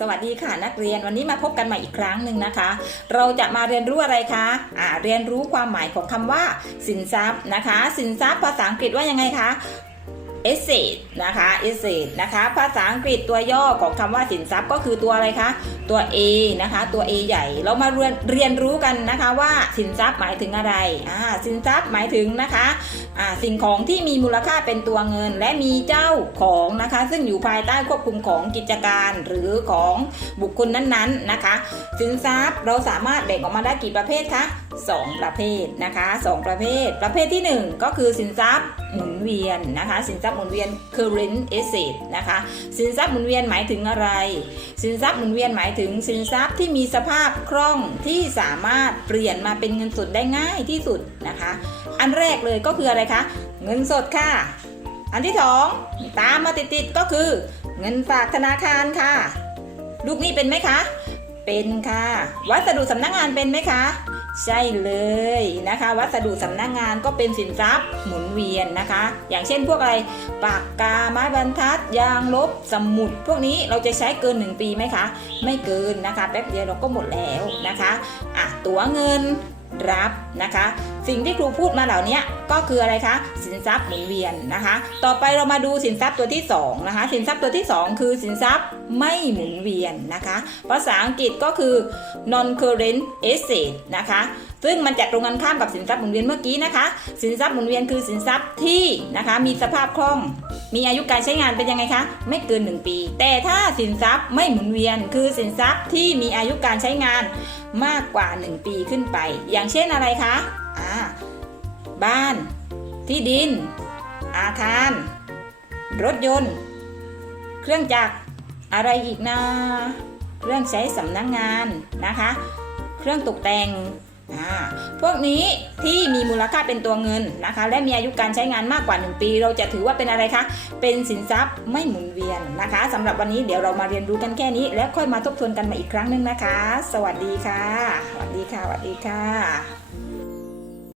สวัสดีค่ะนักเรียนวันนี้มาพบกันใหม่อีกครั้งหนึ่งนะคะ เราจะมาเรียนรู้อะไรคะอ่าเรียนรู้ความหมายของคำว่า สินทรัพย์นะคะ สินทรัพย์ภาษาอังกฤษว่ายังไงคะ asset นะคะ asset นะคะ ภาษาอังกฤษตัวย่อของคำว่าสินทรัพย์ก็คือตัวอะไรคะ ตัว A นะคะ ตัว A ใหญ่ เรามาเรียนเรียนรู้กันนะคะว่าสินทรัพย์หมายถึงอะไรอ่าสินทรัพย์หมายถึงนะคะอ่าสิ่งของที่มีมูลค่าเป็นตัวเงิน และมีเจ้าของนะคะ ซึ่งอยู่ภายใต้ควบคุมของกิจการหรือของบุคคลนั้นๆนะคะ สินทรัพย์เราสามารถแบ่งออกมาได้กี่ประเภทคะสองประเภทนะคะสองประเภท ประเภทที่หนึ่งก็คือสินทรัพย์หมุนเวียนนะคะ สินทรัพย์หมุนเวียน current asset นะคะ สินทรัพย์หมุนเวียนหมายถึงอะไร สินทรัพย์หมุนเวียนหมายถึงสินทรัพย์ที่มีสภาพคล่องที่สามารถเปลี่ยนมาเป็นเงินสดได้ง่ายที่สุดนะคะ อันแรกเลยก็คืออะไรคะ เงินสดค่ะ อันที่สองตามมาติดๆก็คือ เงินฝากธนาคารค่ะ ลูกนี้เป็นไหมคะ เป็นค่ะ วัสดุสำนักงานเป็นไหมคะ ใช่เลยนะคะ วัสดุสำนักงานก็เป็นสินทรัพย์หมุนเวียนนะคะ อย่างเช่นพวกอะไรปากกาไม้บรรทัด ยางลบสมุด พวกนี้เราจะใช้เกิน 1 ปีไหมคะ ไม่เกินนะคะ แป๊บเดียวเราก็หมดแล้วนะคะอะตั๋วเงินรับนะคะสิ่งที่ครูพูดมาเหล่านี้ก็คืออะไรคะ สินทรัพย์หมุนเวียนนะคะ ต่อไปเรามาดูสินทรัพย์ตัวที่สองนะคะ สินทรัพย์ตัวที่สองคือสินทรัพย์ไม่หมุนเวียนนะคะ ภาษาอังกฤษก็คือ non current asset นะคะ ซึ่งมันจะตรงกันข้ามกับสินทรัพย์หมุนเวียนเมื่อกี้นะคะ สินทรัพย์หมุนเวียนคือสินทรัพย์ที่นะคะมีสภาพคล่อง มีอายุการใช้งานเป็นยังไงคะไม่เกิน 1 ปี แต่ถ้าสินทรัพย์ไม่หมุนเวียน คือสินทรัพย์ที่มีอายุการใช้งานมากกว่า 1 ปีขึ้นไป อย่างเช่นอะไรคะอ่าบ้าน ที่ดิน อาคาร รถยนต์ เครื่องจักร อะไรอีกนะ เครื่องใช้สำนักงงานนะคะ เครื่องตกแต่งอาพวกนี้ที่มีมูลค่าเป็นตัวเงินนะคะ และมีอายุการใช้งานมากกว่า 1 ปี เราจะถือว่าเป็นอะไรคะ เป็นสินทรัพย์ไม่หมุนเวียนนะคะสำหรับวันนี้เดี๋ยวเรามาเรียนรู้กันแค่นี้ แล้วค่อยมาทบทวนกันมาอีกครั้งหนึ่งนะคะ สวัสดีค่ะสวัสดีค่ะสวัสดีค่ะ